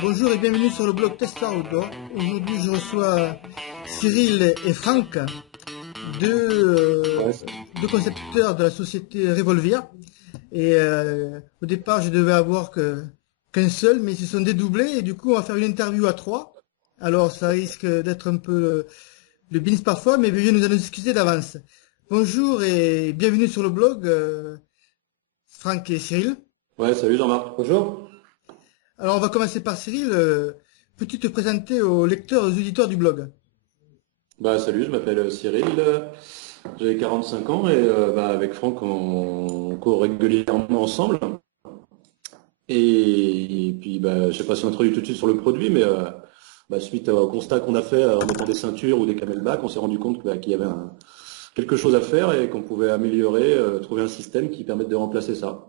Bonjour et bienvenue sur le blog Tesla Outdoor. Aujourd'hui je reçois Cyril et Franck, deux concepteurs de la société Revolvia. Et au départ je devais avoir qu'un seul, mais ils se sont dédoublés et du coup on va faire une interview à trois. Alors ça risque d'être un peu le bins parfois, mais veuillez nous en excuser d'avance. Bonjour et bienvenue sur le blog Franck et Cyril. Ouais, salut Jean-Marc. Bonjour. Alors on va commencer par Cyril. Peux-tu te présenter aux lecteurs et aux auditeurs du blog? Salut, je m'appelle Cyril, j'ai 45 ans et avec Franck on court régulièrement ensemble. Et puis je sais pas si on introduit tout de suite sur le produit, mais suite au constat qu'on a fait en mettant des ceintures ou des camelbacks, on s'est rendu compte qu'il y avait quelque chose à faire et qu'on pouvait améliorer, trouver un système qui permette de remplacer ça.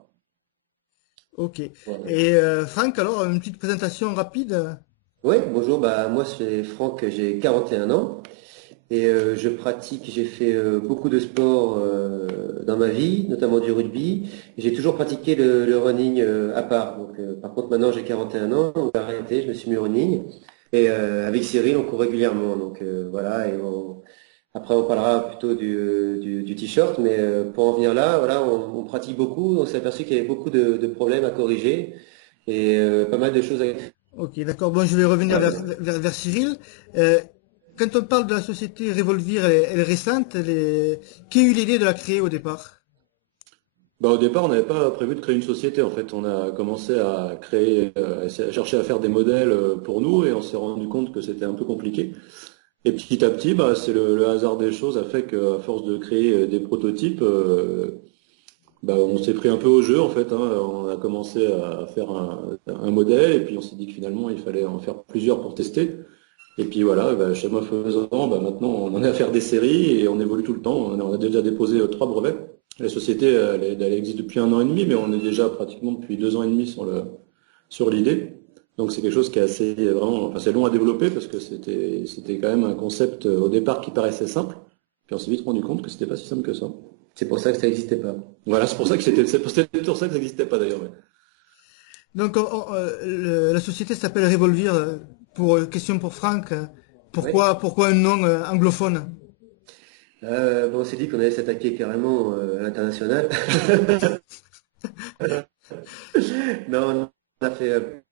Ok. Voilà. Et Franck, alors une petite présentation rapide? Oui, bonjour, moi c'est Franck, j'ai 41 ans et j'ai fait beaucoup de sport dans ma vie, notamment du rugby. J'ai toujours pratiqué le running à part. Donc, par contre maintenant j'ai 41 ans, donc j'ai arrêté, je me suis mis au running. Et avec Cyril on court régulièrement. Donc voilà, après on parlera plutôt du t-shirt, mais pour en venir là, voilà, on pratique beaucoup, on s'est aperçu qu'il y avait beaucoup de problèmes à corriger et pas mal de choses à. Ok, d'accord. Bon, je vais revenir vers Cyril. Euh, Quand on parle de la société Revolvir, elle est récente. Qui a eu l'idée de la créer au départ? Au départ, on n'avait pas prévu de créer une société. En fait, on a commencé à créer, à chercher à faire des modèles pour nous, et on s'est rendu compte que c'était un peu compliqué. Et petit à petit, c'est le hasard des choses a fait qu'à force de créer des prototypes, on s'est pris un peu au jeu en fait. On a commencé à faire un modèle, et puis on s'est dit que finalement, il fallait en faire plusieurs pour tester. Et puis voilà, chez moi faisant, maintenant on en est à faire des séries et on évolue tout le temps. On a déjà déposé 3 brevets. La société, elle existe depuis 1 an et demi, mais on est déjà pratiquement depuis 2 ans et demi sur l'idée. Donc c'est quelque chose qui est c'est long à développer parce que c'était quand même un concept au départ qui paraissait simple. Puis on s'est vite rendu compte que c'était pas si simple que ça. C'est pour ça que ça n'existait pas. Voilà, c'est pour ça que c'est pour ça que ça n'existait pas d'ailleurs. Ouais. Donc, la société s'appelle Revolvir. Question pour Franck. Oui. Pourquoi un nom anglophone? On s'est dit qu'on allait s'attaquer carrément à l'international. Non, on a fait.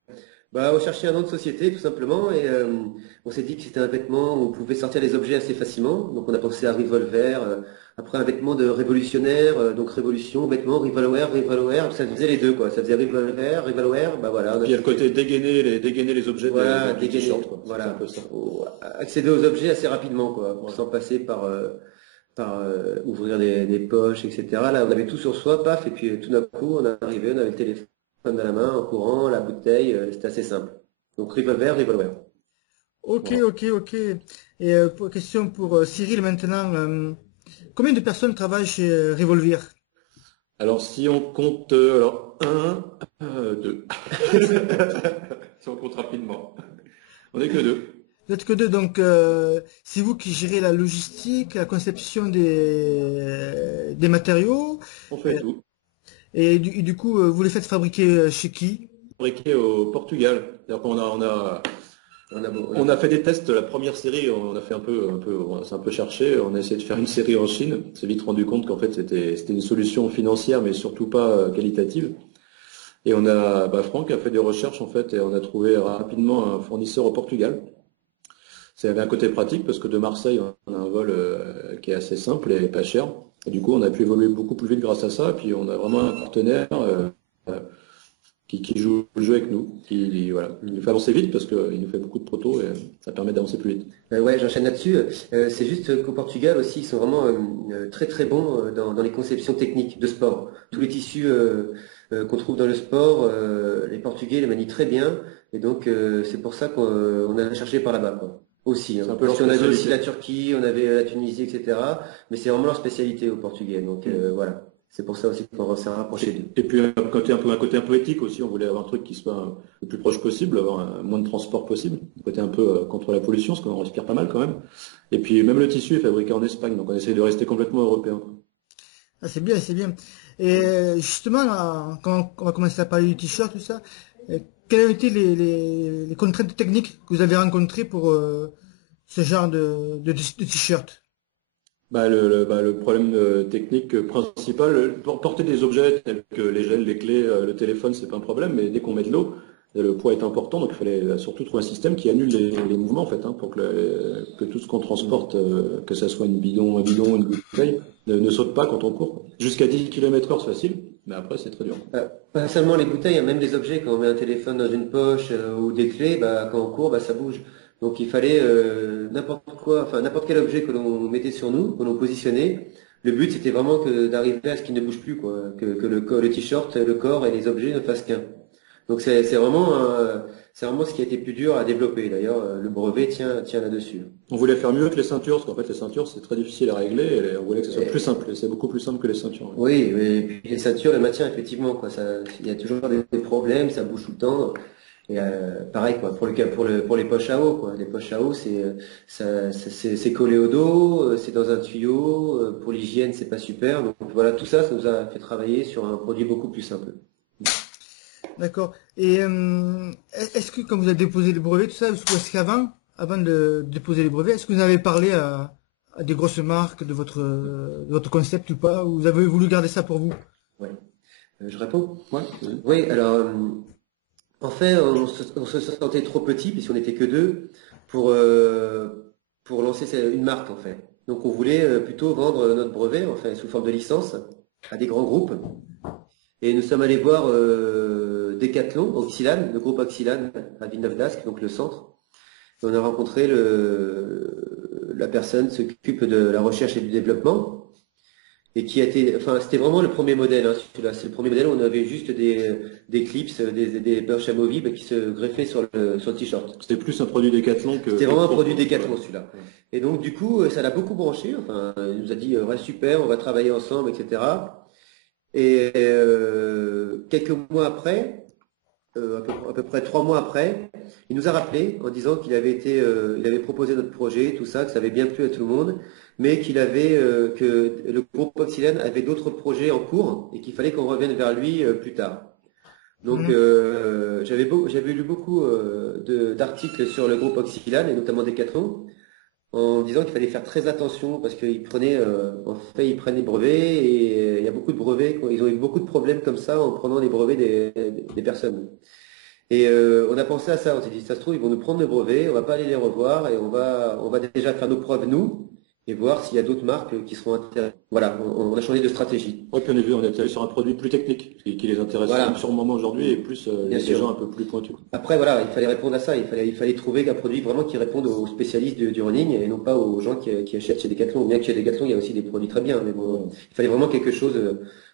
On cherchait un nom de société tout simplement et on s'est dit que c'était un vêtement où on pouvait sortir les objets assez facilement. Donc on a pensé à Revolver, après un vêtement de révolutionnaire, donc révolution, vêtement, Revolver, ça faisait les deux quoi. Ça faisait Revolver, voilà. Puis il y a le côté dégainer les objets voilà, du dégainer, t-shirt, quoi. voilà. C'est un peu ça. Faut accéder aux objets assez rapidement quoi, sans passer par ouvrir des poches, etc. Là, on avait tout sur soi, paf, et puis tout d'un coup, on arrivait, on avait le téléphone dans la main, en courant, la bouteille, c'était assez simple. Donc revolver. Ok, Voilà. ok. Et question pour Cyril maintenant. Combien de personnes travaillent chez Revolvir? Alors si on compte, un, deux. Si on compte rapidement. On n'est que deux. Vous êtes que deux, donc c'est vous qui gérez la logistique, la conception des matériaux, On fait tout. et du coup, vous les faites fabriquer chez qui? Fabriqué au Portugal. C'est-à-dire qu'on on a fait des tests. La première série, on a fait on s'est un peu cherché. On a essayé de faire une série en Chine. On s'est vite rendu compte qu'en fait c'était une solution financière, mais surtout pas qualitative. Et Franck a fait des recherches en fait, et on a trouvé rapidement un fournisseur au Portugal. Ça avait un côté pratique parce que de Marseille, on a un vol qui est assez simple et pas cher. Et du coup, on a pu évoluer beaucoup plus vite grâce à ça. Et puis, on a vraiment un partenaire qui joue le jeu avec nous, qui nous fait avancer vite parce qu'il nous fait beaucoup de protos et ça permet d'avancer plus vite. Ouais, j'enchaîne là-dessus. C'est juste qu'au Portugal aussi, ils sont vraiment très très bons dans les conceptions techniques de sport. Tous les tissus qu'on trouve dans le sport, les Portugais les manient très bien. Et donc, c'est pour ça qu'on a cherché par là-bas, quoi. Aussi, hein. C'est un peu Parce qu'on avait spécialité. aussi la Turquie, on avait la Tunisie, etc. Mais c'est vraiment leur spécialité au Portugais. Donc voilà, c'est pour ça aussi qu'on s'est rapproché d'eux. Et puis un côté un peu éthique aussi, on voulait avoir un truc qui soit le plus proche possible, avoir moins de transport possible, un côté un peu contre la pollution, parce qu'on respire pas mal quand même. Et puis même le tissu est fabriqué en Espagne, donc on essaie de rester complètement européen. Ah, c'est bien. Et justement, là, quand on va commencer à parler du t-shirt, tout ça, quelles ont été les contraintes techniques que vous avez rencontrées pour ce genre de t-shirt? Le problème technique principal, pour porter des objets tels que les gels, les clés, le téléphone, c'est pas un problème, mais dès qu'on met de l'eau, le poids est important, donc il fallait surtout trouver un système qui annule les mouvements en fait, hein, pour que tout ce qu'on transporte, que ça soit un bidon, une bouteille, ne saute pas quand on court. Jusqu'à 10 km/h c'est facile, mais après c'est très dur. Pas seulement les bouteilles, hein, même des objets, quand on met un téléphone dans une poche ou des clés, quand on court, ça bouge. Donc il fallait n'importe quoi, enfin n'importe quel objet que l'on mettait sur nous, que l'on positionnait. Le but c'était vraiment d'arriver à ce qu'il ne bouge plus, quoi, que le t-shirt, le corps et les objets ne fassent qu'un. Donc c'est vraiment ce qui a été plus dur à développer. D'ailleurs, le brevet tient là-dessus. On voulait faire mieux que les ceintures, parce qu'en fait les ceintures c'est très difficile à régler, et on voulait que ce soit plus simple, et c'est beaucoup plus simple que les ceintures. Oui, et puis les ceintures, le maintien, effectivement, quoi, il y a toujours des problèmes, ça bouge tout le temps. Et pareil, quoi, pour les poches à eau, quoi. Les poches à eau, c'est collé au dos, c'est dans un tuyau. Pour l'hygiène, c'est pas super. Donc voilà, tout ça, ça nous a fait travailler sur un produit beaucoup plus simple. D'accord. Et est-ce que quand vous avez déposé les brevets, tout ça, est-ce qu'avant, avant de déposer les brevets, est-ce que vous avez parlé à des grosses marques de votre concept ou pas, ou vous avez voulu garder ça pour vous? Ouais. Je réponds? Ouais. Oui, alors en fait, on se sentait trop petit puisqu'on n'était que deux pour lancer une marque en fait. Donc on voulait plutôt vendre notre brevet en fait sous forme de licence à des grands groupes. Et nous sommes allés voir Decathlon, Oxylane, le groupe Oxylane à Villeneuve-d'Ascq, donc le centre. Et on a rencontré la personne qui s'occupe de la recherche et du développement. Et c'était vraiment le premier modèle, hein, celui-là. C'est le premier modèle où on avait juste des clips, des poches amovibles qui se greffaient sur le t-shirt. C'était plus un produit Decathlon que... C'était vraiment un produit Decathlon, celui-là. Et donc, du coup, ça l'a beaucoup branché. Enfin, il nous a dit, ouais, super, on va travailler ensemble, etc. Et quelques mois après, à peu près 3 mois après, il nous a rappelé en disant qu'il il avait proposé notre projet, tout ça, que ça avait bien plu à tout le monde, mais que le groupe Oxylane avait d'autres projets en cours et qu'il fallait qu'on revienne vers lui plus tard. Donc j'avais lu beaucoup d'articles sur le groupe Oxylane et notamment Decathlon en disant qu'il fallait faire très attention parce qu'ils ils prennent les brevets et il y a beaucoup de brevets, ils ont eu beaucoup de problèmes comme ça en prenant les brevets des personnes. Et on a pensé à ça, on s'est dit, ça se trouve, ils vont nous prendre les brevets, on va pas aller les revoir et on va déjà faire nos preuves nous et voir s'il y a d'autres marques qui seront intéressées. Voilà, on a changé de stratégie. Oui, puis on est allé sur un produit plus technique, qui les intéresse sûrement aujourd'hui et plus des gens un peu plus pointus. Après, voilà, il fallait répondre à ça, il fallait trouver un produit vraiment qui réponde aux spécialistes du running et non pas aux gens qui achètent chez Decathlon. Bien que chez Decathlon, il y a aussi des produits très bien, mais bon, il fallait vraiment quelque chose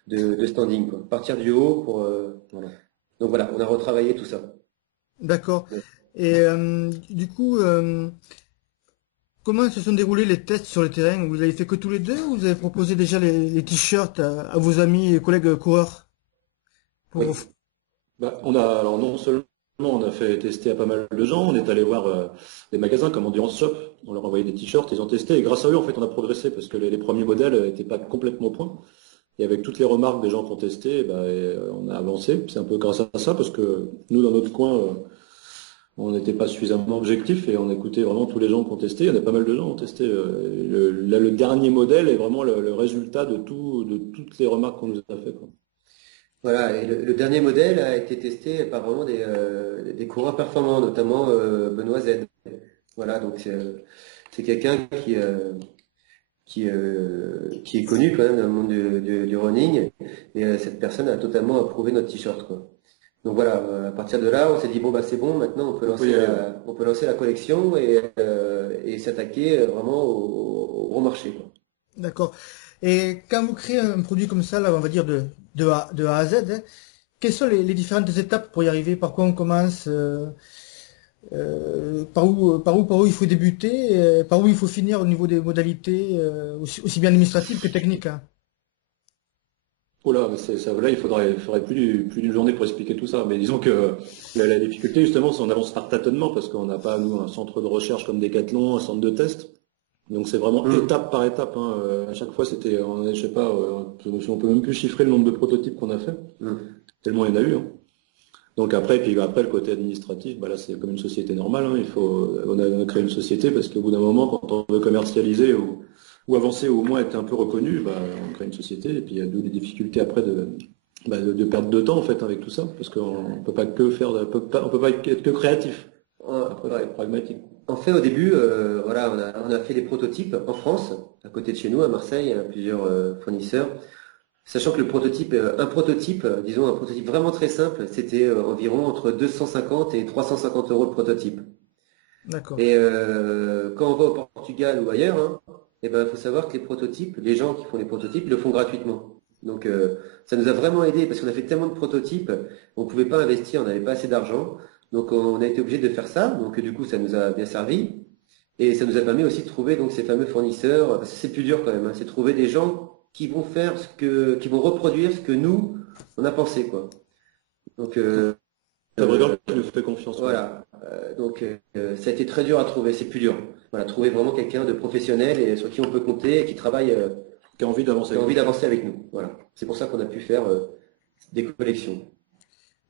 de standing, quoi. Partir du haut pour... voilà. Donc voilà, on a retravaillé tout ça. D'accord. Et du coup, comment se sont déroulés les tests sur le terrain? Vous avez fait que tous les deux ou vous avez proposé déjà les t-shirts à vos amis et collègues coureurs? Oui. Alors non seulement on a fait tester à pas mal de gens, on est allé voir des magasins comme Endurance Shop, on leur a envoyé des t-shirts, ils ont testé et grâce à eux en fait on a progressé parce que les premiers modèles n'étaient pas complètement au point. Et avec toutes les remarques des gens qui ont testé, on a avancé. C'est un peu grâce à ça parce que nous dans notre coin, on n'était pas suffisamment objectif et on écoutait vraiment tous les gens qui ont testé. Il y en a pas mal de gens qui ont testé. Le dernier modèle est vraiment le résultat de toutes les remarques qu'on nous a fait, quoi. Voilà, et le dernier modèle a été testé par vraiment des coureurs performants, notamment Benoît Z. Voilà, donc c'est quelqu'un qui est connu quand même dans le monde du running, et cette personne a totalement approuvé notre t-shirt, quoi. Donc voilà, à partir de là, on s'est dit bon c'est bon, maintenant on peut lancer la collection et s'attaquer vraiment au gros marché, quoi. D'accord. Et quand vous créez un produit comme ça, là, on va dire de A à Z, hein, quelles sont les différentes étapes pour y arriver? Par quoi on commence? Par où il faut débuter? Par où il faut finir au niveau des modalités, aussi bien administratives que techniques, hein? Oh là, là, il faudrait plus d'une journée pour expliquer tout ça. Mais disons que la difficulté, justement, c'est qu'on avance par tâtonnement parce qu'on n'a pas, nous, un centre de recherche comme Decathlon, un centre de test. Donc c'est vraiment étape par étape, hein. À chaque fois, je sais pas, on peut même plus chiffrer le nombre de prototypes qu'on a fait. Tellement il y en a eu, hein. Donc après, puis après le côté administratif, bah là c'est comme une société normale, hein. On a créé une société parce qu'au bout d'un moment, quand on veut commercialiser ou avancer ou au moins être un peu reconnu, bah, on crée une société et puis il y a des difficultés après de perdre de temps en fait avec tout ça parce qu'on peut pas que faire, on peut pas être que créatif. Après, faut Ouais. être pragmatique. En fait, au début, voilà, on a fait des prototypes en France, à côté de chez nous, à Marseille, à plusieurs fournisseurs. Sachant que un prototype, disons un prototype vraiment très simple, c'était environ entre 250 et 350 euros le prototype. D'accord. Et quand on va au Portugal ou ailleurs, hein, eh ben, il faut savoir que les prototypes, les gens qui font les prototypes, ils le font gratuitement. Donc ça nous a vraiment aidé parce qu'on a fait tellement de prototypes, on ne pouvait pas investir, on n'avait pas assez d'argent. Donc on a été obligé de faire ça. Donc du coup, ça nous a bien servi. Et ça nous a permis aussi de trouver donc ces fameux fournisseurs, parce que c'est plus dur quand même, hein, c'est de trouver des gens qui vont qui vont reproduire ce que nous, on a pensé, quoi. Donc Ça veut dire qu'il nous fait confiance. Ouais. voilà. Ça a été très dur à trouver, c'est plus dur. Voilà, trouver vraiment quelqu'un de professionnel et sur qui on peut compter et qui travaille, Qui a envie d'avancer qui a avec envie nous. d'avancer avec nous. Voilà. C'est pour ça qu'on a pu faire des collections.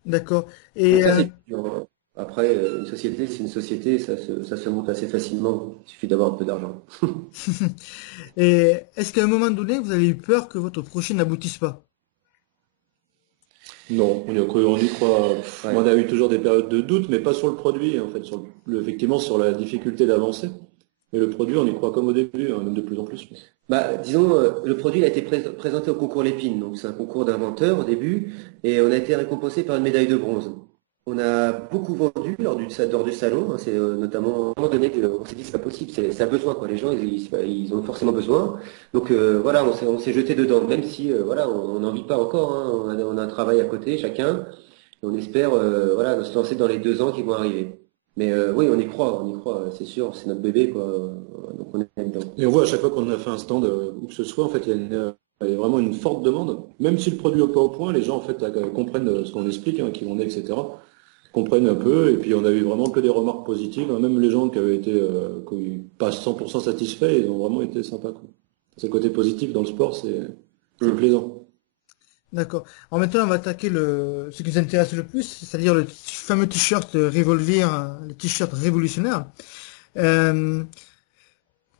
D'accord. Donc Et ça, c'est plus dur, hein. Après, une société, c'est une société, ça se monte assez facilement. Il suffit d'avoir un peu d'argent. et est-ce qu'à un moment donné, vous avez eu peur que votre projet n'aboutisse pas? Non, on y croit. Ouais. On a eu toujours des périodes de doute, mais pas sur le produit, en fait, effectivement sur la difficulté d'avancer. Mais le produit, on y croit comme au début, hein, même de plus en plus. Bah, disons, le produit il a été présenté au concours Lépine, donc c'est un concours d'inventeurs au début, et on a été récompensé par une médaille de bronze. On a beaucoup vendu lors du salon, hein, c'est notamment à un moment donné qu'on s'est dit c'est pas possible, c'est un besoin quoi. Les gens ils ont forcément besoin, donc voilà on s'est jeté dedans, même si voilà on n'en vit pas encore, hein. On a un travail à côté chacun, et on espère voilà se lancer dans les 2 ans qui vont arriver. Mais oui on y croit, c'est sûr, c'est notre bébé quoi, donc on est dedans. Et on voit à chaque fois qu'on a fait un stand, où que ce soit, en fait, il y a vraiment une forte demande. Même si le produit n'est pas au point, les gens, en fait, comprennent ce qu'on explique, hein, qui on est, etc. Comprennent un peu, et puis on a eu vraiment que des remarques positives, hein. Même les gens qui avaient été pas 100% satisfaits, ils ont vraiment été sympas, quoi. C'est le côté positif dans le sport, c'est plaisant. D'accord. Alors maintenant, on va attaquer ce qui nous intéresse le plus, c'est-à-dire le fameux t-shirt Revolver, le t-shirt révolutionnaire. Euh,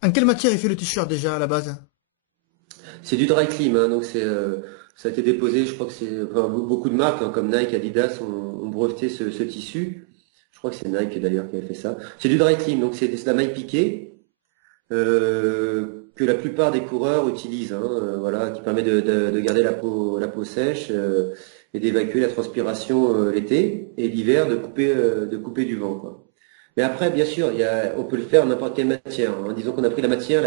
En quelle matière est fait le t-shirt déjà à la base? C'est du dry clean, hein, donc ça a été déposé, je crois que enfin, beaucoup de marques hein, comme Nike, Adidas ont breveté ce tissu. Je crois que c'est Nike d'ailleurs qui avait fait ça. C'est du dry clean, donc c'est de la maille piquée que la plupart des coureurs utilisent, hein, voilà, qui permet de garder la peau sèche et d'évacuer la transpiration l'été et l'hiver de couper du vent, quoi. Mais après, bien sûr, on peut le faire en n'importe quelle matière, hein. Disons qu'on a pris la matière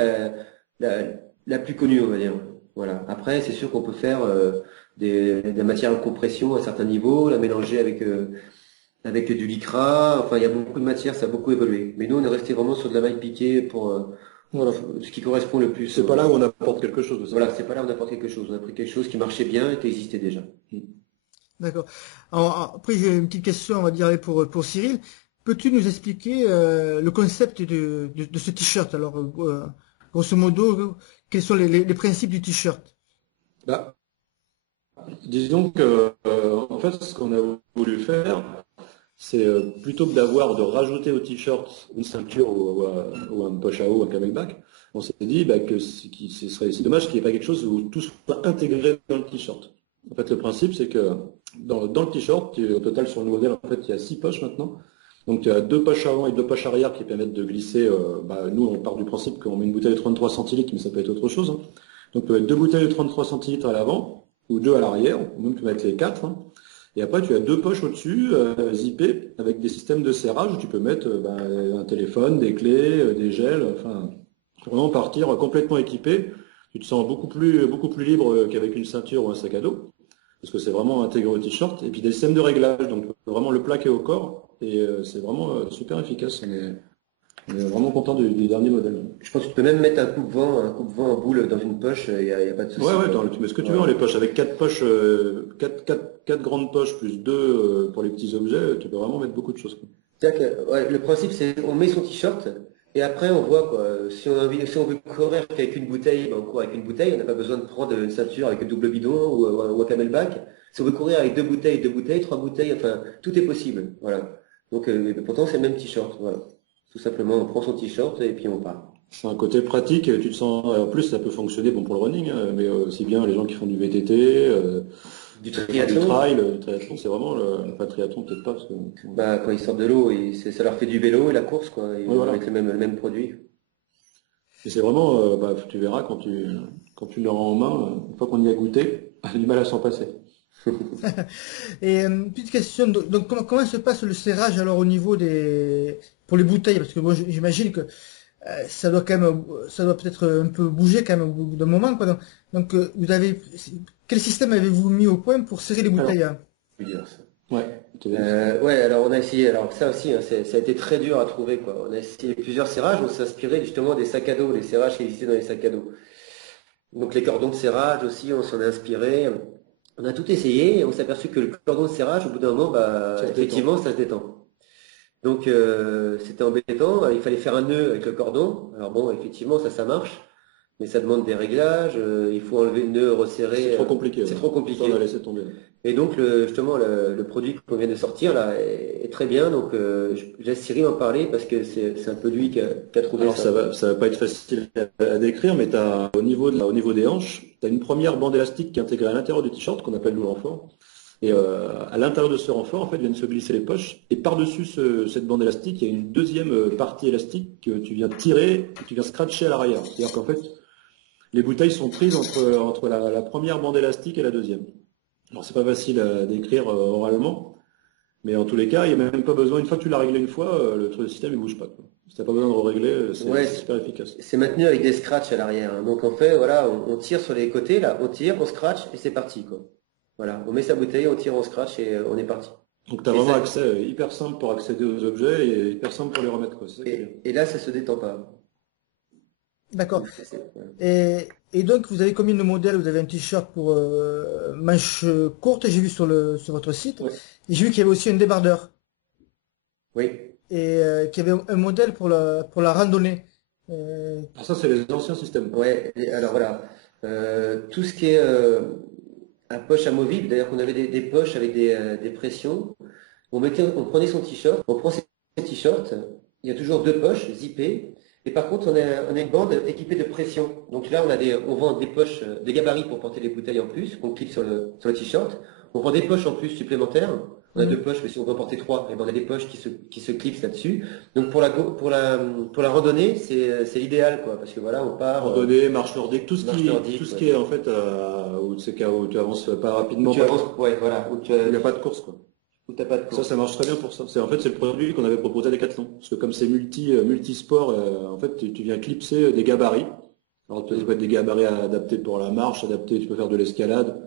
la, la plus connue, on va dire. Voilà. Après, c'est sûr qu'on peut faire des matières en compression à certains niveaux, la mélanger avec du lycra. Enfin, il y a beaucoup de matières, ça a beaucoup évolué. Mais nous, on est resté vraiment sur de la maille piquée pour Voilà. ce qui correspond le plus. C'est pas là où on apporte quelque chose de ça. Voilà, c'est pas là où on apporte quelque chose. On a pris quelque chose qui marchait bien et qui existait déjà. D'accord. Alors, après, j'ai une petite question, on va dire, pour Cyril. Peux-tu nous expliquer le concept de ce t-shirt? Alors, grosso modo, quels sont les principes du t-shirt? Bah, disons que, en fait, ce qu'on a voulu faire, c'est plutôt que de rajouter au t-shirt une ceinture ou un poche à eau, un camelback, on s'est dit bah, que c'est dommage qu'il n'y ait pas quelque chose où tout soit intégré dans le t-shirt. En fait, le principe, c'est que dans le t-shirt, au total sur le modèle, en fait, il y a 6 poches maintenant. Donc, il y a 2 poches avant et 2 poches arrière qui permettent de glisser. Nous, on part du principe qu'on met une bouteille de 33 centilitres, mais ça peut être autre chose, hein. Donc, on peut mettre 2 bouteilles de 33 centilitres à l'avant ou 2 à l'arrière, ou même tu peux mettre les 4, hein. Et après, tu as 2 poches au-dessus, zippées, avec des systèmes de serrage où tu peux mettre un téléphone, des clés, des gels, enfin, vraiment partir complètement équipé. Tu te sens beaucoup plus libre qu'avec une ceinture ou un sac à dos, parce que c'est vraiment intégré au t-shirt. Et puis des systèmes de réglage, donc tu peux vraiment le plaquer au corps, et c'est vraiment super efficace. On est vraiment content du dernier modèle. Je pense que tu peux même mettre un coupe-vent en boule dans une poche, il y a pas de souci. Ouais, tu mets ce que tu veux dans les poches. Avec 4 poches, 4 grandes poches plus 2 pour les petits objets, tu peux vraiment mettre beaucoup de choses, quoi. C'est-à-dire que, ouais, le principe, c'est on met son t-shirt et après on voit quoi. Si on veut courir qu'avec une bouteille, ben, on court avec une bouteille. On n'a pas besoin de prendre une ceinture avec un double bidon ou un camelback. Si on veut courir avec 2 bouteilles, 3 bouteilles, enfin, tout est possible. Voilà. Donc, pourtant, c'est le même t-shirt. Voilà. Tout simplement, on prend son t-shirt et puis on part. C'est un côté pratique, tu te sens. En plus, ça peut fonctionner bon pour le running, hein, mais aussi bien les gens qui font du VTT, Du du triathlon, trail, du triathlon, c'est vraiment le triathlon peut-être pas parce que. bah, quand ils sortent de l'eau, ça leur fait du vélo et la course, quoi, Oui, voilà. avec le même produit. Et c'est vraiment, tu verras quand tu l'auras en main, une fois qu'on y a goûté, on a du mal à s'en passer. Et petite question, donc comment se passe le serrage alors au niveau pour les bouteilles? Parce que moi j'imagine que ça doit quand même, ça doit peut-être un peu bouger quand même au bout d'un moment, quoi. Donc, quel système avez-vous mis au point pour serrer les Alors, bouteilles, hein? Je veux dire ça. ouais, Ouais, alors on a essayé, alors ça aussi, hein, ça a été très dur à trouver, quoi. On a essayé plusieurs serrages, on s'est inspiré justement des sacs à dos, les serrages qui existaient dans les sacs à dos. Donc les cordons de serrage aussi, on s'en est inspiré. On a tout essayé et on s'est aperçu que le cordon de serrage, au bout d'un moment, bah, ça se effectivement, détend. ça se détend. Donc c'était embêtant, il fallait faire un nœud avec le cordon. Alors bon, effectivement, ça marche, mais ça demande des réglages, il faut enlever le nœud, C'est resserrer, trop compliqué. c'est Ouais. trop Ça, on a compliqué. laissé tomber. Et donc justement, le produit qu'on vient de sortir là est très bien, donc je laisse Cyril en parler parce que c'est un peu lui qui a trouvé Alors ça. ça va pas être facile à décrire, mais au niveau des hanches, tu as une première bande élastique qui est intégrée à l'intérieur du t-shirt qu'on appelle le renfort. Et à l'intérieur de ce renfort, en fait, viennent se glisser les poches. Et par-dessus cette bande élastique, il y a une deuxième partie élastique que tu viens tirer, que tu viens scratcher à l'arrière. C'est-à-dire qu'en fait, les bouteilles sont prises entre la première bande élastique et la deuxième. Alors c'est pas facile à décrire oralement, mais en tous les cas, il n'y a même pas besoin, une fois que tu l'as réglé une fois, le système il bouge pas, quoi. Si t'as pas besoin de régler, Ouais, c'est super efficace. c'est maintenu avec des scratchs à l'arrière, hein. Donc en fait, voilà, on tire sur les côtés là, on tire, on scratch et c'est parti, quoi. Voilà, on met sa bouteille, on tire, on scratch et on est parti. Donc tu as Et vraiment ça, accès hyper simple pour accéder aux objets et hyper simple pour les remettre, quoi. C'est ça qui est bien. et là, ça se détend pas. D'accord. Voilà. Et donc, vous avez combien de modèles? Vous avez un t-shirt pour manches courtes, j'ai vu sur votre site. Ouais. Et j'ai vu qu'il y avait aussi un débardeur. Oui. Et qu'il y avait un modèle pour la randonnée. Euh, Alors ça, c'est les anciens systèmes. Ouais, alors voilà. Tout ce qui est à poche amovible, d'ailleurs qu'on avait des poches avec des pressions, on prenait son t-shirt, on prend ses t-shirts, il y a toujours 2 poches zippées, et par contre on a une bande équipée de pression. Donc là on vend des poches, des gabarits pour porter les bouteilles en plus, qu'on clique sur le t-shirt. On vend des poches en plus supplémentaires. On a 2 poches, mais si on veut en porter 3, et ben on a des poches qui se clipsent là-dessus. Donc pour la randonnée, c'est l'idéal, quoi, parce que voilà, on part Randonnée, marche nordique, marche nordique, tout ce ouais. qui est en fait où tu avances pas rapidement, Où tu avances, ouais, voilà, où il n'y a pas de course, quoi. où t'as pas de course. Ça marche très bien pour ça. En fait, c'est le produit qu'on avait proposé à Decathlon. Parce que comme c'est multisport, en fait, tu viens clipser des gabarits. Alors, ça peut être des gabarits adaptés pour la marche, adaptés, tu peux faire de l'escalade.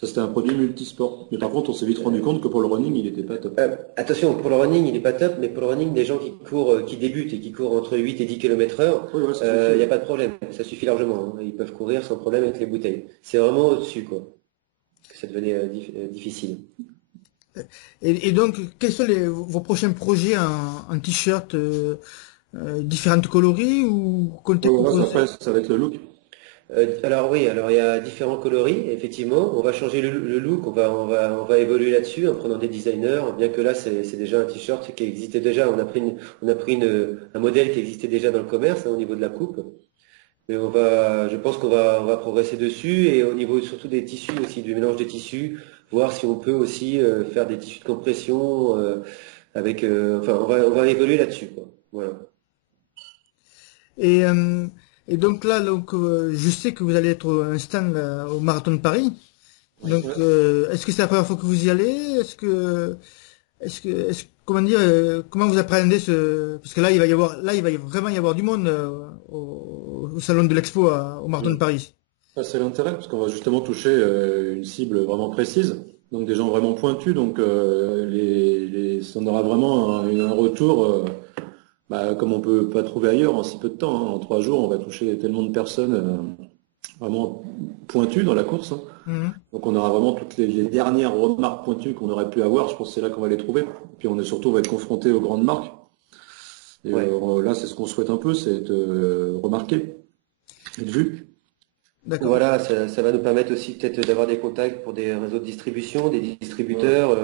Ça, c'était un produit multisport. Mais par contre, on s'est vite rendu compte que pour le running, il était pas top. Attention, pour le running, il est pas top, mais pour le running, des gens qui courent, qui débutent et qui courent entre 8 et 10 km/h, Oui, voilà, ça il suffit. n'y a pas de problème. Ça suffit largement, hein. Ils peuvent courir sans problème avec les bouteilles. C'est vraiment au-dessus, quoi, que ça devenait difficile. et donc, quels sont vos prochains projets en t-shirt, différentes coloris ou comptez Oui, voilà, proposer? après, ça va être le look. Alors oui, alors il y a différents coloris, effectivement. On va changer le look, on va évoluer là-dessus en prenant des designers, bien que là c'est déjà un t-shirt qui existait déjà. On a pris un modèle qui existait déjà dans le commerce, hein, au niveau de la coupe. Mais je pense qu'on va progresser dessus et au niveau surtout des tissus aussi, du mélange des tissus, voir si on peut aussi faire des tissus de compression enfin on va évoluer là-dessus, quoi. Voilà. Et, euh, et donc là, je sais que vous allez être un stand au Marathon de Paris. Donc, Ouais. est-ce que c'est la première fois que vous y allez? Comment dire, comment vous appréhendez parce que là, il va vraiment y avoir du monde au salon de l'expo au Marathon de Paris. Ça, c'est l'intérêt, parce qu'on va justement toucher une cible vraiment précise, donc des gens vraiment pointus, donc on aura vraiment un retour comme on peut pas trouver ailleurs en si peu de temps, hein. En 3 jours, on va toucher tellement de personnes vraiment pointues dans la course, hein. Mhm. Donc on aura vraiment toutes les dernières remarques pointues qu'on aurait pu avoir, je pense que c'est là qu'on va les trouver. Puis on va être confronté aux grandes marques. Et Ouais. là, c'est ce qu'on souhaite un peu, c'est être remarqué, être vu. D'accord. Voilà, ça va nous permettre aussi peut-être d'avoir des contacts pour des réseaux de distribution, des distributeurs,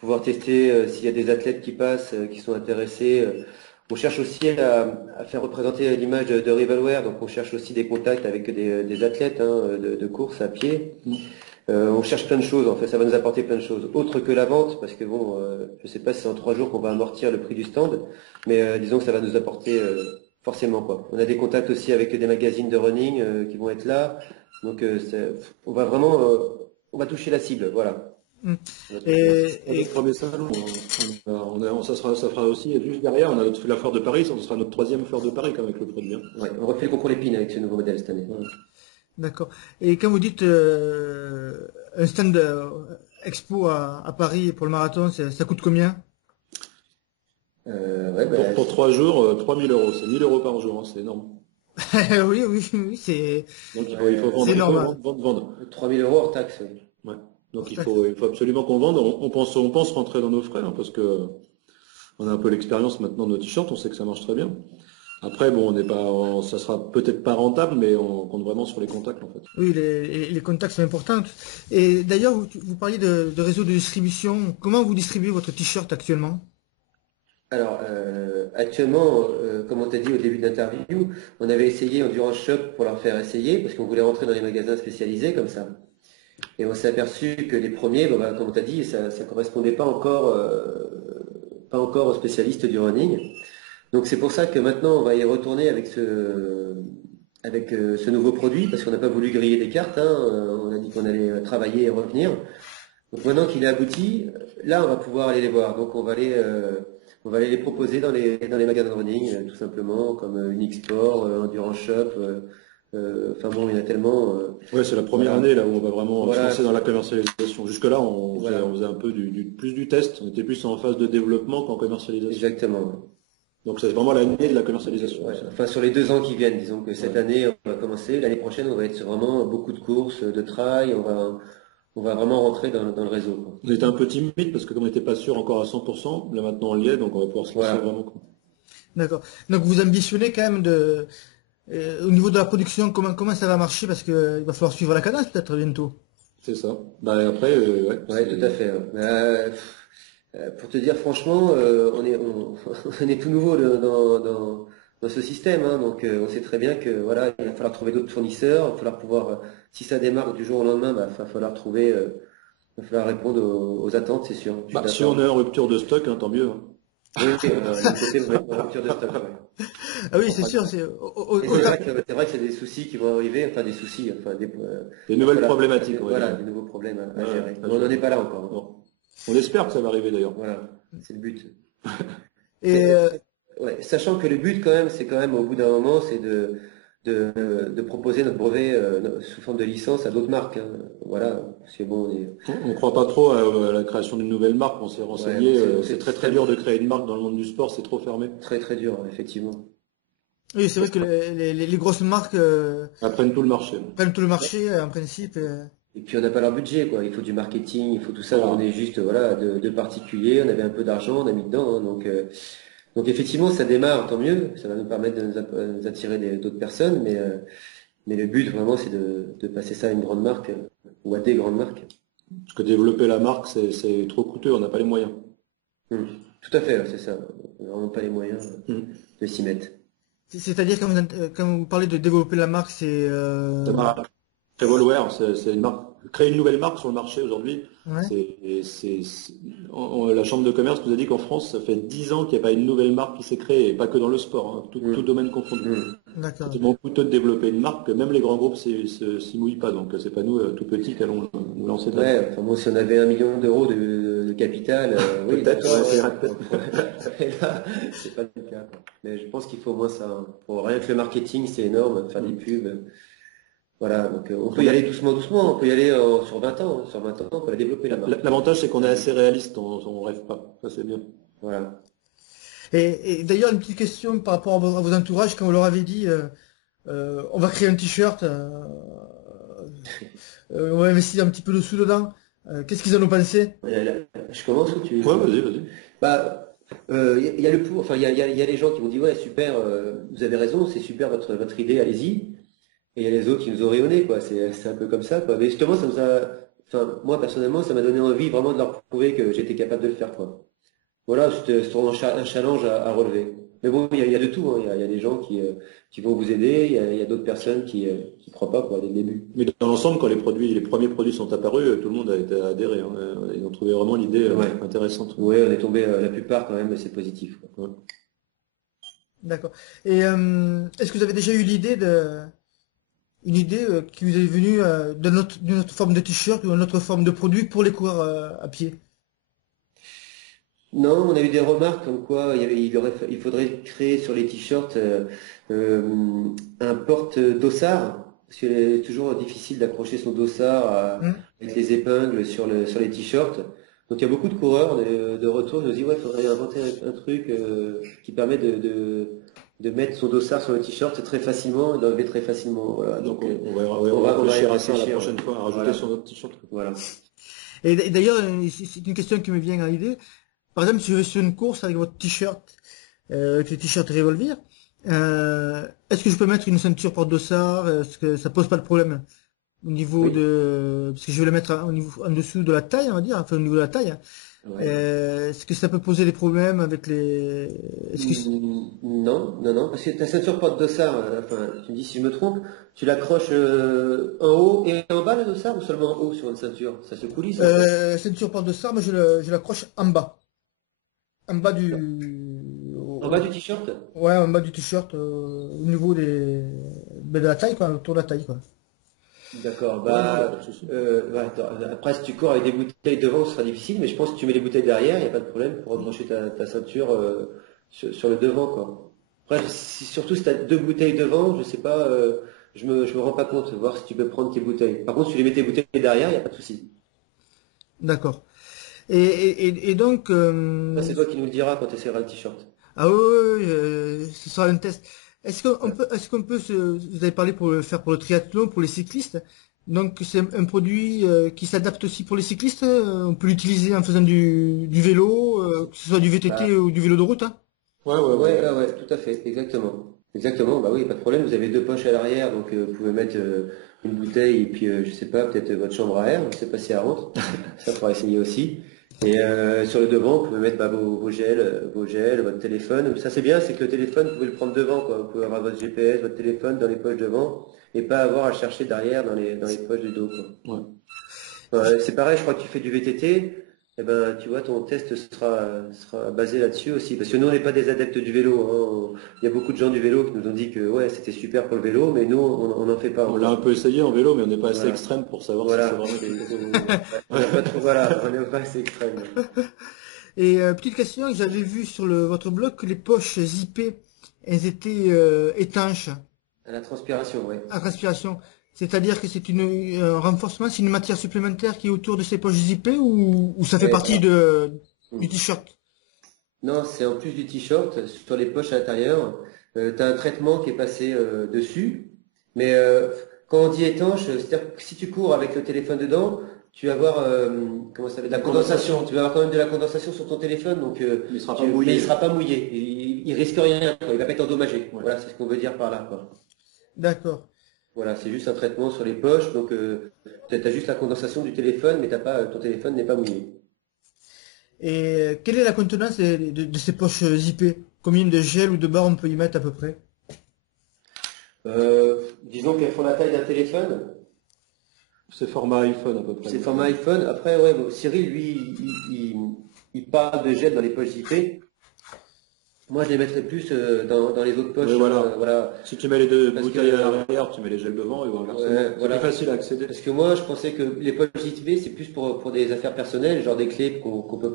pouvoir tester s'il y a des athlètes qui passent, qui sont intéressés. On cherche aussi à faire représenter l'image de Rivalware, donc on cherche aussi des contacts avec des athlètes de course à pied. On cherche plein de choses, en fait, ça va nous apporter plein de choses, autres que la vente, parce que bon, je sais pas si c'est en 3 jours qu'on va amortir le prix du stand, mais disons que ça va nous apporter forcément quoi. On a des contacts aussi avec des magazines de running qui vont être là, donc on va vraiment, on va toucher la cible, voilà. Mm. On va toucher la cible. Et, Et le premier salon, ça fera aussi, juste derrière, on a la foire de Paris, ça sera notre 3e foire de Paris quand même avec le produit. Ouais, on refait le concours Lépine avec ce nouveau modèle cette année. d'accord. Et quand vous dites un stand expo à Paris pour le marathon, ça coûte combien? Ouais, bah, Pour 3 jours, 3 000 euros, c'est 1 000 euros par jour, hein, c'est énorme. Oui, oui, oui, c'est Donc il faut ouais, vendre, c'est il faut normal. vendre. 3 000 euros hors taxe. Ouais. Donc il faut absolument qu'on vende. On pense rentrer dans nos frais, hein, parce que on a un peu l'expérience maintenant de nos t-shirts, on sait que ça marche très bien. Après, bon, ça sera peut-être pas rentable, mais on compte vraiment sur les contacts en fait. Oui, les contacts sont importants. Et d'ailleurs, vous parliez de réseau de distribution. Comment vous distribuez votre t-shirt actuellement? Alors, actuellement, comme on t'a dit au début de l'interview, on avait essayé Endurance Shop pour leur faire essayer, parce qu'on voulait rentrer dans les magasins spécialisés comme ça. Et on s'est aperçu que les premiers, bon, bah, comme on t'a dit, ça correspondait pas encore aux spécialistes du running. Donc c'est pour ça que maintenant on va y retourner avec ce nouveau produit, parce qu'on n'a pas voulu griller des cartes, hein, on a dit qu'on allait travailler et revenir. Donc maintenant qu'il est abouti, là on va pouvoir aller les voir. Donc on va aller les proposer dans les magasins de running, tout simplement, comme Unique Sport, Endurance Shop. Enfin bon, il y en a tellement. Ouais, c'est la première Voilà. année là où on va vraiment se Voilà. lancer dans la commercialisation. Jusque-là, Voilà. on faisait un peu plus du test, on était plus en phase de développement qu'en commercialisation. Exactement. Donc c'est vraiment l'année de la commercialisation. Ouais. Ça. Enfin, sur les 2 ans qui viennent, disons que cette Ouais. année, on va commencer. L'année prochaine, on va être sur vraiment beaucoup de courses, de trail. On va vraiment rentrer dans le réseau, quoi. On était un peu timide parce que comme on n'était pas sûr encore à 100%, là maintenant on l'y est, donc on va pouvoir se lancer Voilà. vraiment, quoi. D'accord. Donc vous ambitionnez quand même au niveau de la production, comment ça va marcher parce que il va falloir suivre la cadence peut-être bientôt. C'est ça. Bah après, ouais, Ouais, tout à fait. Ouais. Pour te dire franchement, on est tout nouveau dans ce système, hein, donc on sait très bien que voilà, il va falloir trouver d'autres fournisseurs, il va falloir pouvoir, si ça démarre du jour au lendemain, bah, il va falloir trouver, il va falloir répondre aux attentes, c'est sûr. Je suis Bah, si d'accord. on est en rupture de stock, hein, tant mieux, hein. Oui, de côté, on va être en rupture de stock. Ouais. Ah oui, c'est sûr. Et c'est vrai que c'est des soucis qui vont arriver, enfin des soucis, enfin Des nouvelles voilà, problématiques, on va voilà, dire. des nouveaux problèmes à Ouais, gérer. à Mais on n'en gérer. est pas là encore, hein. Bon. On espère que ça va arriver d'ailleurs. Voilà, c'est le but. Et C'est- Ouais, sachant que le but quand même, c'est quand même au bout d'un moment, c'est de proposer notre brevet sous forme de licence à d'autres marques, hein. Voilà, parce que bon, On ne croit pas trop à la création d'une nouvelle marque, on s'est renseigné, ouais, c'est très très dur de créer une marque dans le monde du sport, c'est trop fermé. très très dur, hein, effectivement. oui, c'est vrai que les grosses marques Elles prennent tout le marché. prennent tout le marché en principe. Et puis on n'a pas leur budget, quoi. Il faut du marketing, il faut tout ça. Voilà. On est juste voilà de particuliers. On avait un peu d'argent, on a mis dedans, hein. Donc effectivement, ça démarre, tant mieux. Ça va nous permettre de nous attirer d'autres personnes, mais le but vraiment, c'est de passer ça à une grande marque ou à des grandes marques. Parce que développer la marque, c'est trop coûteux, on n'a pas les moyens. Tout à fait, ouais, c'est ça. On n'a vraiment pas les moyens de s'y mettre. C'est-à-dire quand vous parlez de développer la marque, c'est La marque Revolver, c'est une marque. Créer une nouvelle marque sur le marché aujourd'hui, ouais. la Chambre de commerce nous a dit qu'en France, ça fait 10 ans qu'il n'y a pas une nouvelle marque qui s'est créée, et pas que dans le sport, hein, tout domaine confondu. D'accord. C'est tellement coûteux de développer une marque que même les grands groupes s'y mouillent pas, donc c'est pas nous, tout petits, qui allons nous lancer dedans. Ouais, enfin bon, si on avait 1 million d'euros de capital, oui, Peut-être, d'accord. Et là, c'est pas le cas, quoi. Mais je pense qu'il faut au moins ça, hein. Pour rien que le marketing, c'est énorme, faire des pubs. Voilà, donc on peut y aller doucement, doucement, on peut y aller sur 20 ans, hein. Sur 20 ans, on peut la développer la marque. L'avantage, c'est qu'on est assez réaliste, on rêve pas, ça c'est bien. Voilà. Et d'ailleurs, une petite question par rapport à vos entourages, quand vous leur avez dit, on va créer un t-shirt, on va investir un petit peu de sous dedans, qu'est-ce qu'ils en ont pensé? Je commence ou tu... Ouais, vas-y. Bah, il y a le pour, enfin, il y a les gens qui m'ont dit, ouais, super, vous avez raison, c'est super votre idée, allez-y. Et il y a les autres qui nous ont rayonnés, quoi. C'est un peu comme ça, quoi. Mais justement, enfin, moi, personnellement, ça m'a donné envie vraiment de leur prouver que j'étais capable de le faire, quoi. Voilà, c'était vraiment un challenge à relever. Mais bon, il y a de tout, hein. Il y a des gens qui vont vous aider, il y a d'autres personnes qui croient pas, quoi, dès le début. Mais dans l'ensemble, quand les premiers produits sont apparus, tout le monde a été adhéré, hein. Ils ont trouvé vraiment l'idée Ouais. intéressante. Ouais, on est tombé, la plupart, quand même, c'est positif, quoi. Ouais. D'accord. Et est-ce que vous avez déjà eu une idée qui vous est venue d'une autre forme de t-shirt ou d'une autre forme de produit pour les coureurs à pied? Non, on a eu des remarques comme quoi il faudrait créer sur les t-shirts un porte-dossard, parce qu'il est toujours difficile d'accrocher son dossard Hmm. avec les épingles sur les t-shirts. Donc il y a beaucoup de coureurs de retour qui nous disent ouais, il faudrait inventer un truc qui permet de mettre son dossard sur le t-shirt très facilement et d'enlever très facilement. Voilà. Donc Donc on va réfléchir à ça la réfléchir. prochaine fois, à rajouter Voilà. sur notre t-shirt. Voilà. Et d'ailleurs, c'est une question qui me vient à l'idée. Par exemple, si je vais sur une course avec votre t-shirt, avec le t-shirt Revolver, est-ce que je peux mettre une ceinture porte-dossard? Est-ce que ça pose pas de problème au niveau Oui. parce que je vais la mettre au niveau, en dessous de la taille, on va dire, enfin au niveau de la taille. Ouais. Est-ce que ça peut poser des problèmes avec les... Est-ce que... Non, parce que ta ceinture porte-dossard, enfin, tu me dis si je me trompe, tu l'accroches en haut et en bas le dossard ou seulement en haut sur une ceinture? Ça se coulisse en fait. Ceinture porte-dossard, mais je l'accroche en bas. En bas En bas du t-shirt? ouais, en bas du t-shirt, au niveau de la taille, quoi, autour de la taille, quoi. D'accord, Ouais, pas bah, de souci. attends, après si tu cours avec des bouteilles devant, ce sera difficile, mais je pense que tu mets les bouteilles derrière, il n'y a pas de problème pour accrocher ta ceinture sur le devant, quoi. Après, surtout si tu as deux bouteilles devant, je sais pas, je me rends pas compte, voir si tu peux prendre tes bouteilles. Par contre, si tu les mets tes bouteilles derrière, il n'y a pas de souci. D'accord. Et donc, Ça, c'est toi qui nous le diras quand tu essaieras le t-shirt. ah oui, oui, oui, ce sera un test. Vous avez parlé pour le faire pour le triathlon, pour les cyclistes. Donc c'est un produit qui s'adapte aussi pour les cyclistes. On peut l'utiliser en faisant du vélo, que ce soit du VTT Bah, ou du vélo de route, hein. ouais, tout à fait, exactement. Exactement, bah oui, pas de problème, vous avez deux poches à l'arrière, donc vous pouvez mettre une bouteille et puis, je sais pas, peut-être votre chambre à air, je sais pas si elle rentre, ça faudra essayer aussi. Et sur le devant, vous pouvez mettre bah, vos gels, votre téléphone. Ça c'est bien, c'est que le téléphone, vous pouvez le prendre devant, quoi. Vous pouvez avoir votre GPS, votre téléphone dans les poches devant, et pas avoir à le chercher derrière dans les poches du dos, quoi. Ouais. C'est pareil, je crois que tu fais du VTT, eh ben, tu vois, ton test sera basé là-dessus aussi. Parce que nous, on n'est pas des adeptes du vélo, hein. Il y a beaucoup de gens du vélo qui nous ont dit que ouais, c'était super pour le vélo, mais nous, on n'en fait pas On l'a un encore. peu essayé en vélo, mais on n'est pas assez Voilà. extrême pour savoir si c'est Voilà. vraiment On n'a pas trop, voilà, on n'est pas assez extrême. Et petite question, j'avais vu sur votre blog que les poches zippées, elles étaient étanches À la transpiration, ouais. à respiration. C'est-à-dire que c'est un renforcement, c'est une matière supplémentaire qui est autour de ces poches zippées ou ça fait Ouais, partie alors, du t-shirt? non, c'est en plus du t-shirt, sur les poches à l'intérieur, tu as un traitement qui est passé dessus. Mais quand on dit étanche, c'est-à-dire que si tu cours avec le téléphone dedans, tu vas avoir comment ça s'appelle, de la condensation. Tu vas avoir quand même de la condensation sur ton téléphone, donc il sera pas mais il mouillé. sera pas mouillé. Il risque rien, quoi. Il va pas être endommagé. Ouais. Voilà, c'est ce qu'on veut dire par là, quoi. D'accord. Voilà, c'est juste un traitement sur les poches, donc tu as juste la condensation du téléphone, mais t'as pas, ton téléphone n'est pas mouillé. Et quelle est la contenance de ces poches zippées? Combien de gel ou de barres on peut y mettre à peu près? Disons qu'elles font la taille d'un téléphone. C'est format iPhone à peu près. C'est format iPhone. Après, ouais, bon, Cyril, lui, il parle de gel dans les poches zippées. Moi, je les mettrais plus dans les autres poches. Oui, voilà. Voilà. Si tu mets les deux Parce bouteilles que- à l'arrière, tu mets les gels devant et voilà. Ouais, C'est voilà. plus facile à accéder. Parce que moi, je pensais que les poches zippées, c'est plus pour des affaires personnelles, genre des clés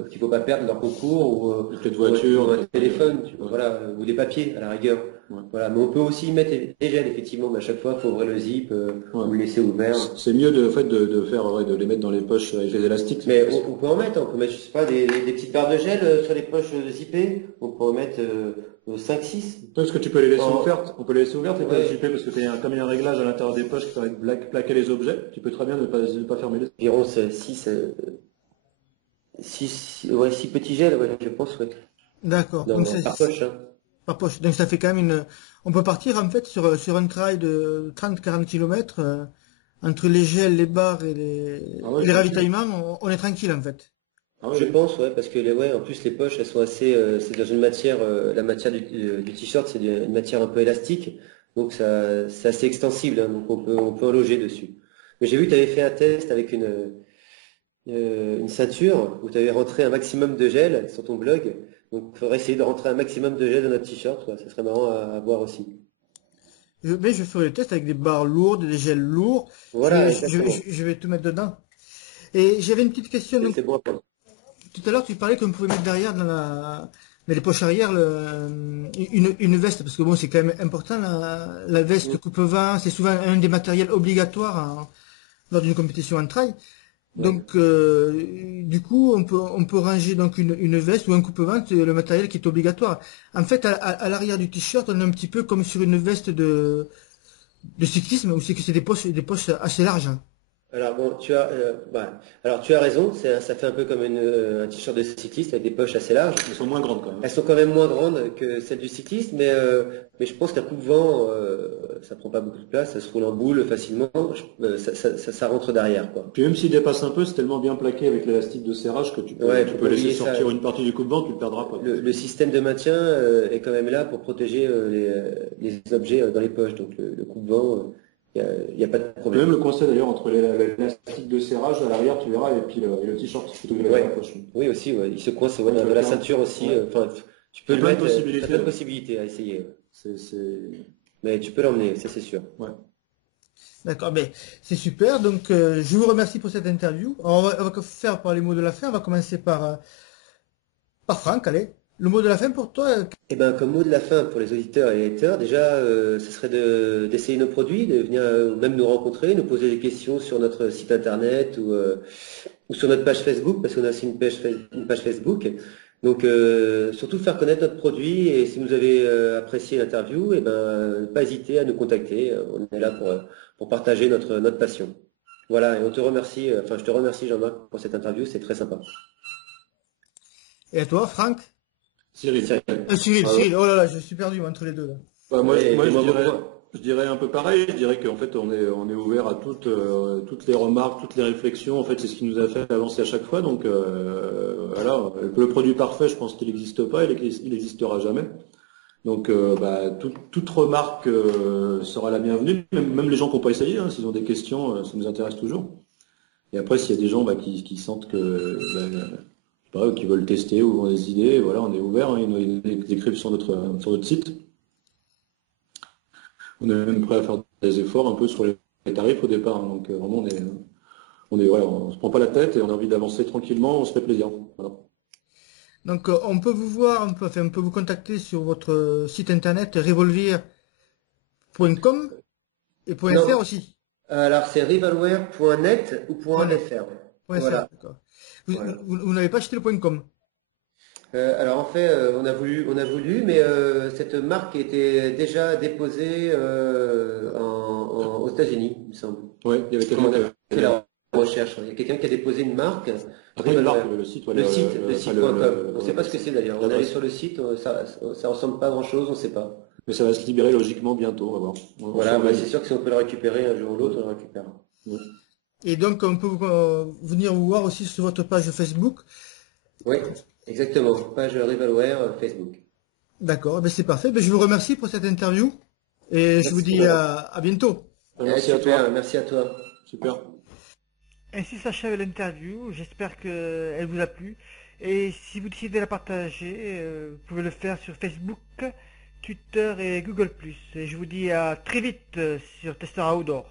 qu'il faut pas perdre lors concours ou Les clés de voiture, ou un téléphone, ouais. voilà, ou des papiers à la rigueur. Ouais. Voilà. Mais on peut aussi y mettre des gels, effectivement, mais à chaque fois, il faut ouvrir le zip ou le laisser ouvert. C'est mieux de faire de les mettre dans les poches avec les élastiques. Mais on peut en mettre, on peut mettre, je sais pas, des petites barres de gel sur les poches zippées. On peut en mettre 5-6. Parce que tu peux les laisser Oh. ouvertes. On peut les laisser ouvertes et pas Ouais. les zipper parce que comme il y a un réglage à l'intérieur des poches qui permet de plaquer les objets, tu peux très bien ne pas fermer les. Environ 6 petits gels, ouais, je pense, ouais. D'accord. Donc Par poche, hein. par poche. Donc ça fait quand même on peut partir en fait sur un trail de 30-40 km entre les gels, les bars Ah ouais, et les tranquille. ravitaillements, on est tranquille en fait. Ah Je ouais. pense, ouais, parce que ouais, en plus les poches, elles sont assez, c'est dans une matière, la matière du t-shirt, c'est une matière un peu élastique, donc c'est assez extensible, hein, donc on peut en loger dessus. Mais j'ai vu que tu avais fait un test avec une ceinture où tu avais rentré un maximum de gel sur ton blog, donc il faudrait essayer de rentrer un maximum de gel dans notre t-shirt, quoi. Ça serait marrant à voir aussi. Mais je ferai le test avec des barres lourdes, des gels lourds. Voilà, exactement. Je vais tout mettre dedans. Et j'avais une petite question. Donc, C'est bon à prendre. tout à l'heure, tu parlais qu'on pouvait mettre derrière dans les poches arrière une veste, parce que bon, c'est quand même important, la veste coupe-vent, c'est souvent un des matériels obligatoires lors d'une compétition en trail. Ouais. Donc, du coup, on peut ranger donc une veste ou un coupe-vent, c'est le matériel qui est obligatoire. En fait, à l'arrière du t-shirt, on est un petit peu comme sur une veste de cyclisme, où c'est que c'est des poches assez larges. Alors bon, alors tu as raison, ça fait un peu comme un t-shirt de cycliste avec des poches assez larges. Ils sont moins grandes quand même. Elles sont quand même moins grandes que celles du cycliste, mais je pense qu'un coupe-vent, ça prend pas beaucoup de place, ça se roule en boule facilement, ça rentre derrière, quoi. Puis même s'il dépasse un peu, c'est tellement bien plaqué avec l'élastique de serrage que Ouais, tu faut peux pas laisser oublier ça. sortir une partie du coupe-vent, tu le perdras pas. Le système de maintien est quand même là pour protéger les objets dans les poches, donc le coupe-vent, il y a pas de Tu peux problème. même le coincer d'ailleurs entre l'élastique de serrage à l'arrière, tu verras, et puis le t-shirt, plutôt que de le mettre Ouais, dans la poche. oui aussi, ouais. Il se coince ouais, Tu dans vois, la plein. ceinture aussi. Ouais. Enfin, tu peux Il y a le plein de mettre. T'as possibilités. plein de possibilités à essayer. Ouais. C'est... Mais tu peux l'emmener, ça c'est sûr. Ouais. D'accord, mais c'est super. Donc, je vous remercie pour cette interview. Alors, on va faire par les mots de la fin. On va commencer par Franck. Allez, le mot de la fin pour toi. Et ben, comme mot de la fin pour les auditeurs et les lecteurs, déjà, ce serait d'essayer nos produits, de venir même nous rencontrer, nous poser des questions sur notre site internet ou sur notre page Facebook, parce qu'on a aussi une page Facebook. Donc, surtout faire connaître notre produit et si vous avez apprécié l'interview, et ben, pas hésiter à nous contacter. On est là pour partager notre passion. Voilà, et on te remercie, enfin, je te remercie Jean-Marc pour cette interview, c'est très sympa. Et à toi, Franck. Cyril. Cyril. Cyril. Oh là là, je suis perdu entre les deux là. Bah, Ouais, moi dis-moi pourquoi. je dirais un peu pareil. Je dirais qu'en fait, on est ouvert à toutes les remarques, toutes les réflexions. En fait, c'est ce qui nous a fait avancer à chaque fois. Donc, voilà. Le produit parfait, je pense qu'il n'existe pas. Il n'existera jamais. Donc, toute remarque sera la bienvenue. Même les gens qui n'ont pas essayé, hein, s'ils ont des questions, ça nous intéresse toujours. Et après, s'il y a des gens qui sentent que, je sais pas, qui veulent tester ou ont des idées, voilà, on est ouvert. Hein, ils écrivent sur notre site. On est même prêt à faire des efforts un peu sur les tarifs au départ. Hein. Donc, vraiment, voilà, on se prend pas la tête et on a envie d'avancer tranquillement. On se fait plaisir. Voilà. Donc, on peut vous voir, on peut vous contacter sur votre site internet revolver.com et .fr Non, aussi. alors c'est rivalware.net ou Point .net, .fr. .fr, Voilà, d'accord. voilà. Vous n'avez pas acheté le .com. Alors en fait, on a voulu, mais cette marque était déjà déposée aux États-Unis, il me semble. Ouais, il y avait Quand quelqu'un on a qui fait avait... la recherche, il y a quelqu'un qui a déposé une marque, Après, une marque, Rivalware. le site, ouais, Le site, le enfin, site.com. On ne sait pas ce que c'est d'ailleurs. On est allé l'adresse. sur le site, ça ressemble pas à grand-chose, on ne sait pas. Mais ça va se libérer logiquement bientôt, on va voir. On Voilà, mais surveille. c'est sûr que si on peut le récupérer un jour ou l'autre, on le récupère. Ouais. Et donc, on peut venir vous voir aussi sur votre page Facebook. Oui, exactement. Page Rivalware Facebook. D'accord, ben c'est parfait. Ben je vous remercie pour cette interview et je vous Merci. dis à bientôt. Merci à Super, toi. merci à toi. Super. Ainsi s'achève l'interview. J'espère qu'elle vous a plu. Et si vous décidez de la partager, vous pouvez le faire sur Facebook, Twitter et Google+. Et je vous dis à très vite sur Tester Outdoor.